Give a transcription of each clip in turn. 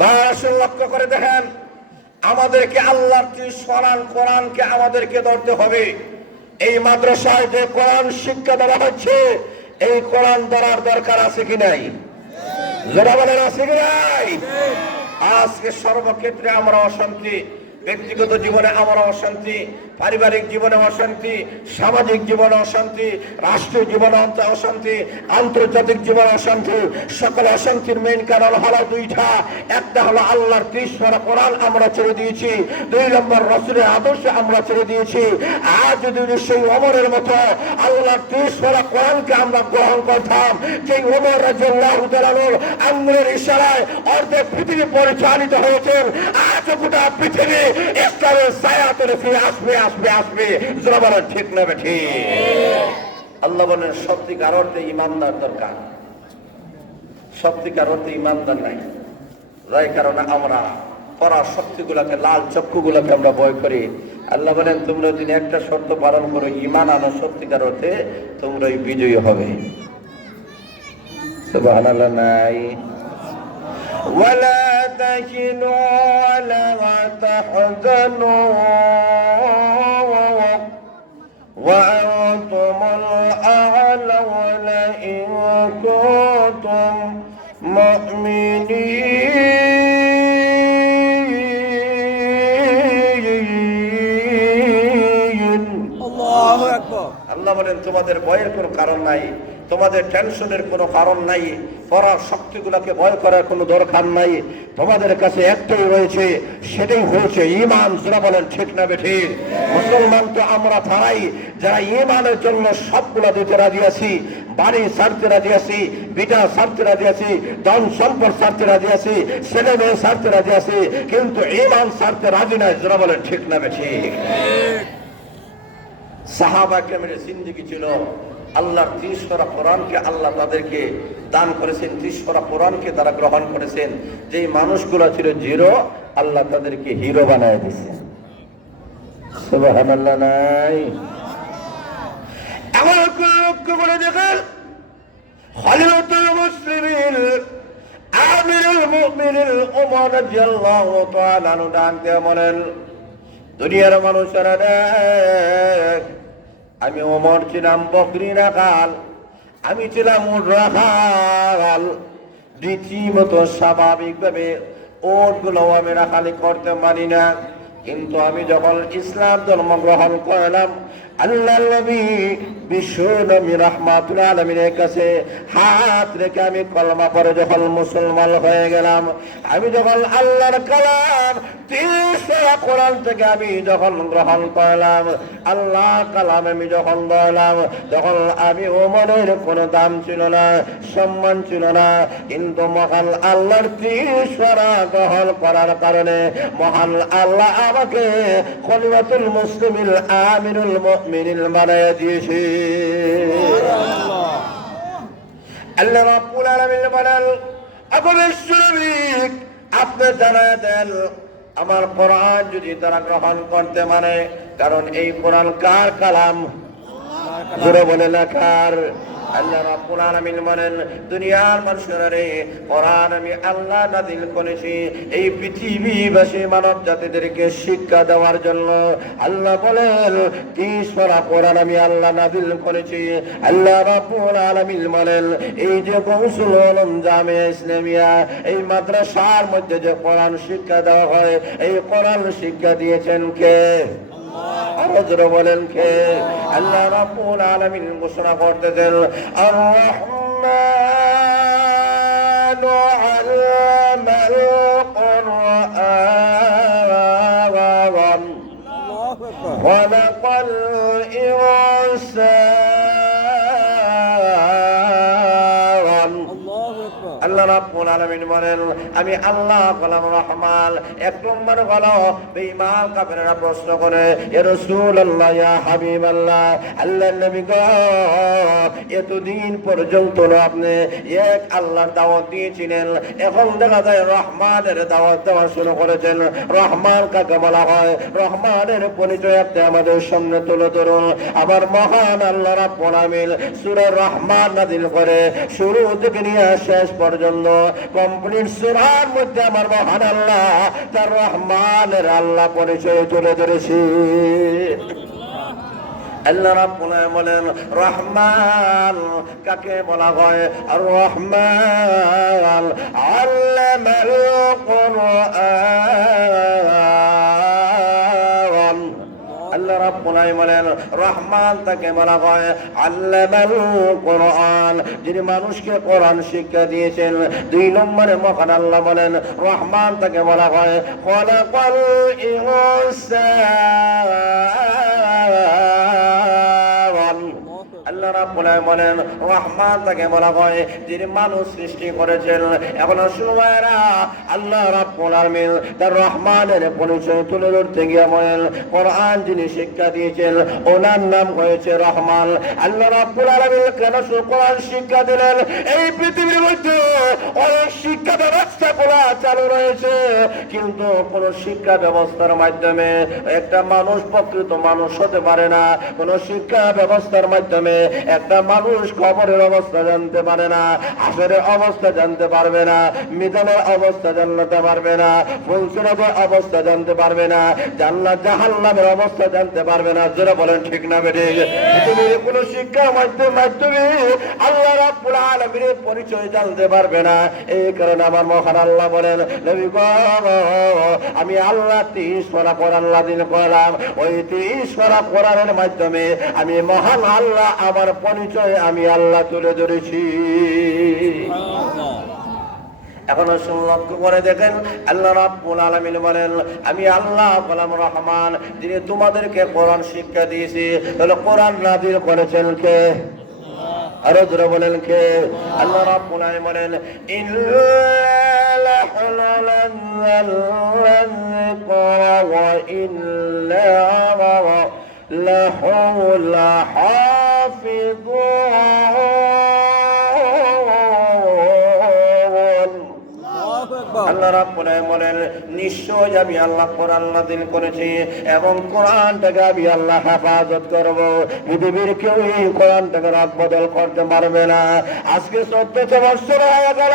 বাসন লক্ষ্য করে দেখেন, আমাদেরকে আল্লাহর কি সরান কোরআনকে আমাদেরকে ধরতে হবে। এই মাদ্রাসায় যে কোরআন শিক্ষা দেওয়া হচ্ছে, এই কোরআন ধরার দরকার আছে কি নাই? আছে কি নাই? আজকে সর্বক্ষেত্রে আমরা অশান্তি। ব্যক্তিগত জীবনে আমরা অশান্তি, পারিবারিক জীবনে অশান্তি, সামাজিক জীবনে অশান্তি, রাষ্ট্রীয় জীবনে অন্ত- অশান্তি, আন্তর্জাতিক জীবনে অশান্তি, সকল অশান্তির মেইন কারণ হলো দুইটা। একটা হলো আল্লাহর কৃষ্ণরা কোরআন আমরা ছেড়ে দিয়েছি। দুই নম্বর রসুলের আদর্শে আমরা ছেড়ে দিয়েছি। আজ যদি সেই অমরের মতো আল্লাহর কৃষ্ণরা কোরআনকে আমরা গ্রহণ করতাম সেই ওমর রাজ্লাহ আঙ্গুলের ইশারায় অর্ধেক পৃথিবী পরিচালিত হয়েছেন আজ গোটা পৃথিবী ইসলামের ছায়া তলে ফিরে আসবে আসবে আসবে। যারা ঠিক না ঠিক? আল্লাহ বলেন সত্যিকার অর্থে ইমানদার দরকার। সত্যিকার অর্থে ইমানদার নাই। যাই কারণে আমরা পড়ার শক্তিগুলোকে, লাল চক্ষুগুলোকে আমরা ভয় করি। আল্লাহ বলেন, তোমরা যদি একটা শর্ত পালন করো, ইমান আনো সত্যিকার অর্থে তোমরাই বিজয়ী হবে। নাই। ولا تهنوا ولا تحزنوا وأنتم الأعلون إن كنتم مؤمنين আল্লাহু আকবার আল্লাহ বলেন তোমাদের ভয়ের কোনো কারণ নাই তোমাদের টেনশনের কোনো কারণ নাই, পড়ার শক্তিগুলোকে ভয় করার কোনো দরকার নাই। তোমাদের কাছে একটাই রয়েছে, সেটাই হয়েছে ইমান যারা বলেন, ঠিক না বেঠি মুসলমান তো আমরা তারাই, যারা ইমানের জন্য সবগুলো দিতে রাজি আছি, বাড়ি ছাড়তে রাজি আছি বিটা সারতে রাজি আছি, ধন সম্পদ ছাড়তে রাজি আছি, ছেলে মেয়ে ছাড়তে রাজি আছি, কিন্তু ইমান ছাড়তে রাজি নাই, যারা বলেন, ঠিক না বেঠি সাহাবা কেমের জিন্দগি ছিল। আল্লাহর ত্রিশরা কোরআনকে আল্লাহ তাদেরকে দান করেছেন, ত্রিশরা কোরআনকে তারা গ্রহণ করেছেন। যেই মানুষগুলো ছিল জিরো, আল্লাহ তাদেরকে হিরো বানায় দিয়েছেন। দুনিয়ার মানুষেরা দেখ আমি ওমর ছিলাম বকরি রাখাল, আমি ছিলাম রাখাল। রীতিমতো স্বাভাবিকভাবে, ওটগুলো আমি রাখালি করতে পারি না। কিন্তু আমি যখন ইসলাম ধর্ম গ্রহণ করলাম, আল্লাহ কাছে হাত আমি যখন মুসলমান হয়ে গেলাম, আমি যখন আল্লাহর কালাম থেকে আমি যখন গ্রহণ করলাম, আল্লাহ কালাম আমি যখন তখন আমি ওমরের কোনো দাম ছিল না, সম্মান ছিল না, কিন্তু মহান আল্লাহর তিনশোরা গ্রহণ করার কারণে মহান আল্লাহ আমাকে খলিফাতুল মুসলিমিল আমিরুল মুমিনিন বানায় দিয়েছে। আল্লাহ রাব্বুল আলামিন আপনাদের শ্রমিক আপনি জানায় দেন আমার কোরআন যদি তারা গ্রহণ করতে মানে কারণ এই কোরআন কার কালাম? বলে লেখার আল্লাহ রাব্বুল আলামিন বলেন, দুনিয়ার মানুষেরা রে, কোরআন আমি আল্লাহ নাযিল করেছি। এই পৃথিবীবাসী মানব জাতিদেরকে শিক্ষা দেওয়ার জন্য আল্লাহ বলেন তিসরা কোরআন আমি আল্লাহ নাযিল করেছি? আল্লাহ রাব্বুল আলামিন বলেন, এই যে কৌশল আলম জামিয়া ইসলামিয়া, এই মাদ্রাসার মধ্যে যে কোরআন শিক্ষা দেওয়া হয়, এই কোরআন শিক্ষা দিয়েছেন কে? আরও জোরে বলেন কে আল্লাহ রাব্বুল আলামিন ঘোষণা করতেছেন আর রহমান আল্লাহ রাব্বুল আলামিন বলেন, আমি আল্লাহ গোলাম রহমান। এক নম্বর হলো বেঈমান কাফেররা প্রশ্ন করে, এ রাসূলুল্লাহ, ইয়া হাবিবাল্লাহ আল্লাহর নবী গো, এতদিন পর্যন্ত আপনি এক আল্লাহর দাওয়াত দিয়েছিলেন, এখন দেখা যায় রহমানের দাওয়াত দেওয়া শুরু করেছেন। রহমান কাকে বলা হয়? রহমানের পরিচয় আপনি আমাদের সামনে তুলে ধরুন। আবার মহান আল্লাহ রাব্বুল আলামিন সূরা রহমান নাযিল করে, শুরু থেকে নিয়ে শেষ পর্যন্ত পর্যন্ত কমপ্লিট সুরার মধ্যে আমার মহান আল্লাহ তার রহমানের আল্লাহ পরিচয় তুলে ধরেছি। বলেন, রহমান কাকে বলা হয়? রহমান আল্লাহ কোরআন। রাব্বুল বলেন রহমান তাকে বলা হয় আল্লামাল কোরআন, যিনি মানুষকে কোরআন শিক্ষা দিয়েছেন। দুই নম্বরে মহান আল্লাহ বলেন, রহমান তাকে বলা হয় খলাকাল ইনসান বলেন রহমান তাকে বলা হয়, যিনি মানুষ সৃষ্টি করেছেন। এখন সময়েরা আল্লাহ রাব্বুল তার রহমানের পরিচয় তুলে ধরতে গিয়ে বলেন, কোরআন যিনি শিক্ষা দিয়েছেন, ওনার নাম হয়েছে রহমান। আল্লাহ রাব্বুল কেন কোরআন শিক্ষা দিলেন? এই পৃথিবীর মধ্যে অনেক শিক্ষা ব্যবস্থা গুলা চালু রয়েছে, কিন্তু কোন শিক্ষা ব্যবস্থার মাধ্যমে একটা মানুষ প্রকৃত মানুষ হতে পারে না। কোন শিক্ষা ব্যবস্থার মাধ্যমে একটা মানুষ খবরের অবস্থা জানতে পারে না আসরের অবস্থা জানতে পারবে না মিজানের অবস্থা জানতে পারবে না ফুলসুরতের অবস্থা জানতে পারবে না জান্নাত জাহান্নামের অবস্থা জানতে পারবে না। যারা বলেন ঠিক না বেঠে পৃথিবীর কোন শিক্ষার মাধ্যমে মাধ্যমে আল্লাহ রাব্বুল আলামিনের পরিচয় জানতে পারবে না। এই কারণে আমার মহান আল্লাহ বলেন নবী গো, আমি আল্লাহ তিরিশ কোরআন দিন করলাম। ওই তিরিশ কোরআনের মাধ্যমে আমি মহান আল্লাহ আমার পরিচয় আমি আল্লাহ তুলে ধরেছি। এখন লক্ষ্য করে দেখেন আল্লাহ রাব্বুল আলামিন বলেন আমি আল্লাহ গোলাম রহমান যিনি তোমাদেরকে কোরআন শিক্ষা দিয়েছি তাহলে কোরআন নাযিল করেছেন কে? আরও ধরে বলেন কে? আল্লাহ রাব্বুল আলামিন বলেন ইল্লা ওয়া ইল্লা লাহুল হাফিজুন আল্লাহু আকবার আল্লাহ রাব্বুল বলেন নিশ্চয় আমি আল্লাহ কোরআন করেছি এবং কোরআনটাকে আমি আল্লাহ হেফাজত করব। পৃথিবীর কেউ এই কোরআনটাকে রাত বদল করতে পারবে না। আজকে সত্য বছর হয়ে গেল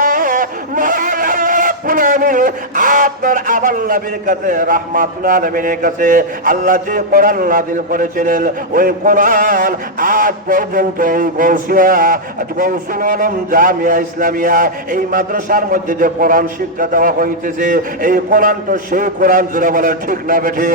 রাব্বুল আপনার আবার নবীর কাছে, রাহমাতুল আলামিনের কাছে আল্লাহ যে কোরআন নাযিল করেছিলেন, ওই কোরআন আজ পর্যন্ত গৌসিয়া গৌসুল আলম জামিয়া ইসলামিয়া, এই মাদ্রাসার মধ্যে যে কোরআন শিক্ষা দেওয়া এই কোরআন তো সেই কোরআন বলে ঠিক না বেঠে।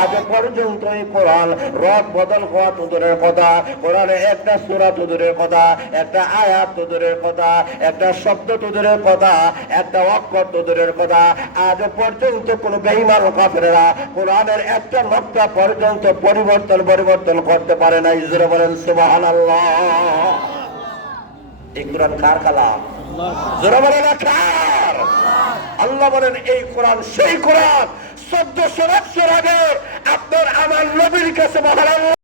আজ পর্যন্ত এই কোরআন রদ বদল হওয়া তো দূরের কথা, কোরআনে একটা সুরা তো দূরের কথা, একটা আয়াত তো দূরের কথা, একটা শব্দ তো দূরের কথা, একটা অক্ষর তো দূরের কথা। আজ পর্যন্ত কোনো বেইমান কাফেরা কোরআনের একটা নকটা পর্যন্ত পরিবর্তন পরিবর্তন করতে পারে না ইজরে বলেন, সুবহানাল্লাহ। এই কোরআন কার কালাম? আল্লাহ বলেন, এই কোরআন সেই কোরআন। চোদ্দশো বছর আগে আপনার আমার নবীর কাছে আল্লাহ